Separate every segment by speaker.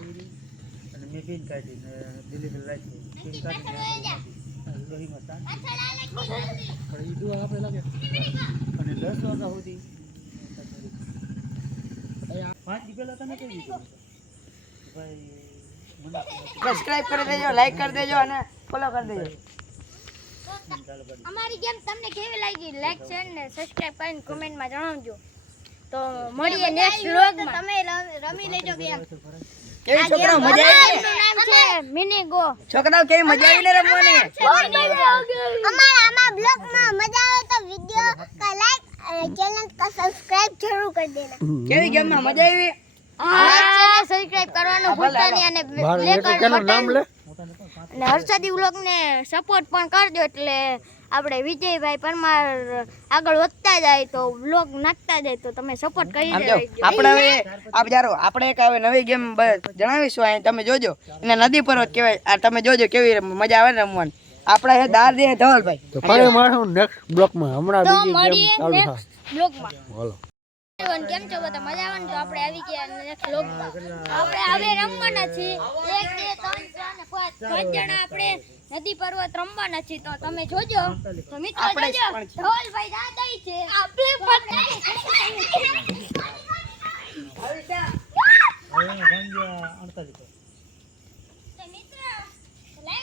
Speaker 1: મેં પિન કાઢીને ડિલિવરી રાખી. પિન કાઢી લોહીમાં શાંતિ પણ ઈ દુઆ આપણે લાગે. અને દસ વાગ્યા સુધી. પાંચ દી પહેલાં તમે કહી દીધું ભાઈ
Speaker 2: સબસ્ક્રાઇબ કરી દેજો લાઈક કરી દેજો અને ફોલો કરી દેજો.
Speaker 3: અમારી ગેમ તમને કેવી લાગી લાઈક શેર ને સબસ્ક્રાઇબ કરીને કોમેન્ટમાં જણાવજો. તો મળીએ નેક્સ્ટ વ્લોગમાં તમે રમી લેજો ગેમ
Speaker 2: કેવી છોકરાઓ મજા આવી ને?
Speaker 3: છે મિની ગો
Speaker 2: છોકરાઓ કેવી મજા આવી ને રમવાની?
Speaker 3: અમારા આમાં બ્લોગમાં મજા આવે તો વિડિયો કા લાઈક ચેનલ કા સબસ્ક્રાઇબ જરૂર કરી દેના.
Speaker 2: કેવી ગેમમાં મજા આવી?
Speaker 3: હા. સબસ્ક્રાઇબ કરવાનું ભૂલતા નહીં અને બ્લેક બટન. અને હર્ષદી વ્લોગને સપોર્ટ પણ કરજો એટલે આપણે વિજયભાઈ પરમાર આગળ વધતા જાય તો બ્લોગ નાખતા જાય તો તમે સપોર્ટ કરી દેજો
Speaker 2: આપણે હવે આપ જારો આપણે એક હવે નવી ગેમ જણાવીશું અહીં તમે જોજો. એને નદી પર્વત કહેવાય. આ તમે જોજો કેવી મજા આવે ને રમવાની. આપણે હે દાર દે ધવલભાઈ.
Speaker 4: તો ફરી મળશું નેક્સ્ટ બ્લોકમાં હમણાં બીજી ગેમ ચાલુ
Speaker 3: નેક્સ્ટ બ્લોગમાં
Speaker 4: હાલો.
Speaker 3: કેમ છો? બધા મજા આવે ને? તો આપણે આવી ગયા નેક્સ્ટ વ્લોગમાં આપણે હવે રમવાના છીએ. એક બે ત્રણ ચાર ને પાંચ પાંચ જણા આપણે નદી પર્વત રમવાના છીએ તો તમે જોજો. તો મિત્રો જોજો. ધવલભાઈ દાદાઈ છે. આપણે ને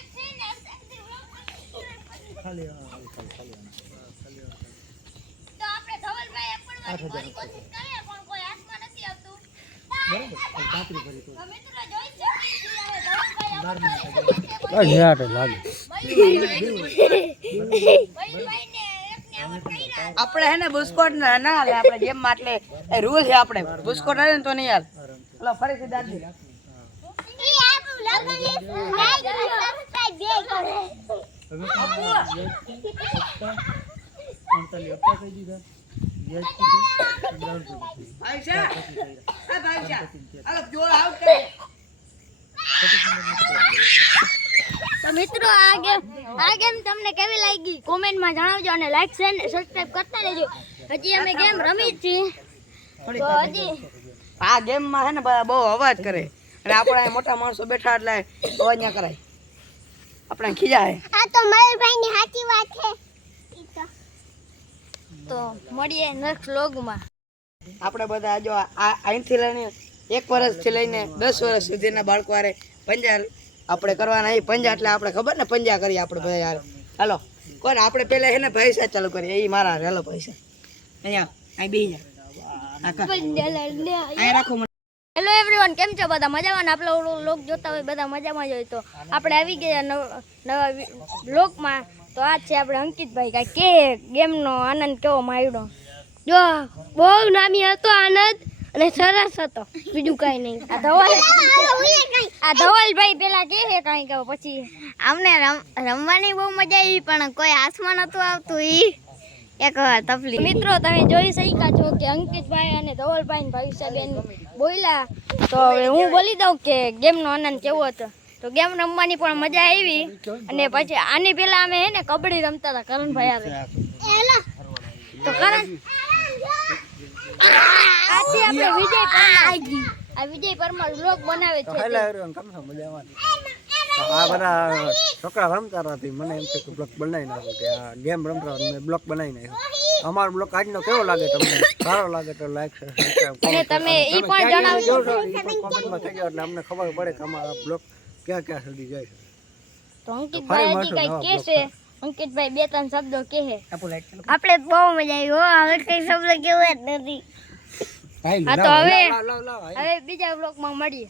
Speaker 1: ખાલી ખાલી ખાલી
Speaker 3: તો ધવલભાઈ કોશિશ પણ કોઈ હાથમાં નથી આવતું.
Speaker 1: બરાબર ખાલી પાંત્રીસ ભરી તો.
Speaker 3: તો મિત્રો જોઈ
Speaker 2: આપણે હે ને બુસ્કોટ ના ના હાલે, આપણે જેમ માટલે એટલે એ રૂલ છે આપણે. બુસ્કોટ આવે ને તો નહીં હાલ. ચલો ફરીથી દાદ. ભાઈ આ ભાઈ
Speaker 3: તો મિત્રો આ ગેમ આ ગેમ તમને કેવી લાગી? કોમેન્ટમાં જણાવજો અને લાઈક શેર અને સબસ્ક્રાઇબ કરતા રહેજો. હજી અમે ગેમ રમી છીએ. તો હજી
Speaker 2: આ ગેમમાં હે ને બધા બહુ અવાજ કરે. અને આપણા મોટા માણસો બેઠા એટલે અવાજ ના કરાય. આપણે ખીજાય.
Speaker 3: આ તો મયુરભાઈ ની સાચી વાત છે. તો. મળીએ નેક્સ્ટ વ્લોગમાં
Speaker 2: આપણે બધા જો આ અહીંથી લઈને એક વર્ષથી લઈને દસ વર્ષ સુધીના બાળકો હારે પંજા આપણે કરવાના એ પંજા એટલે આપણે ખબર ને પંજા કરીએ આપણે બધા યાર હાલો કોણ? આપણે પહેલા એને પૈસા ચાલુ કરીએ. એ મારા. હાલો પૈસા અહીંયા અહીં બી જા આ કર. અહીં રાખો
Speaker 3: હેલો એવરીવન કેમ છો? બધા મજામાં? આપણે લોક જોતા હોય બધા મજામાં જ હોય તો આપણે આવી ગયા નવા લોકમાં. તો આ છે આપણે અંકિતભાઈ કાંઈ કે ગેમનો આનંદ કેવો માયડો. જો બહુ નામી હતો આનંદ. અને સરસ હતો. બીજું કઈ નહીં. આ ધવલ આ ધવલભાઈ પેલા કે છે કાંઈ કહો પછી
Speaker 5: અમને રમ રમવાની બહુ મજા આવી પણ કોઈ હાથમાં નતું આવતું ઈ. એક તકલીફ
Speaker 3: મિત્રો તમે જોઈ શક્યા છો કે અંકિતભાઈ અને ધવલભાઈ ભવિષ્યબેન બોલ્યા. તો હવે હું બોલી દઉં કે ગેમનો આનંદ કેવો હતો? તો ગેમ રમવાની પણ મજા આવી. અને પછી આની પહેલા અમે હે ને કબડ્ડી રમતા હતા કરણભાઈ આવે. તો કરણ આજે આપણે વિજય પરમાર આ વિજય પરમાર બ્લોગ બનાવે છે
Speaker 4: હેલો એવરીવન કેમ છો મજામાં આ બધા છોકરા રમતા નથી મને એમ કે બ્લોક બનાવી નાખો કે આ ગેમ રમતા મેં બ્લોક બનાવી નાખ્યો. અમારો બ્લોક આજનો કેવો લાગે તમને? સારો લાગે તો લાઈક સબસ્ક્રાઇબ
Speaker 3: અને તમે ઈ પણ જણાવજો
Speaker 4: કોમેન્ટમાં થઈ એટલે અમને ખબર પડે કે અમારા બ્લોક ક્યાં ક્યાં સુધી જાય છે.
Speaker 3: તો અંકિતભાઈ કઈ કે છે? અંકિતભાઈ બે ત્રણ શબ્દો કહે.
Speaker 2: આપો
Speaker 5: આપણે બહુ મજા આવી હો હવે કઈ શબ્દ કેવું જ નથી.
Speaker 3: હા તો હવે હવે બીજા બ્લોગમાં મળીએ.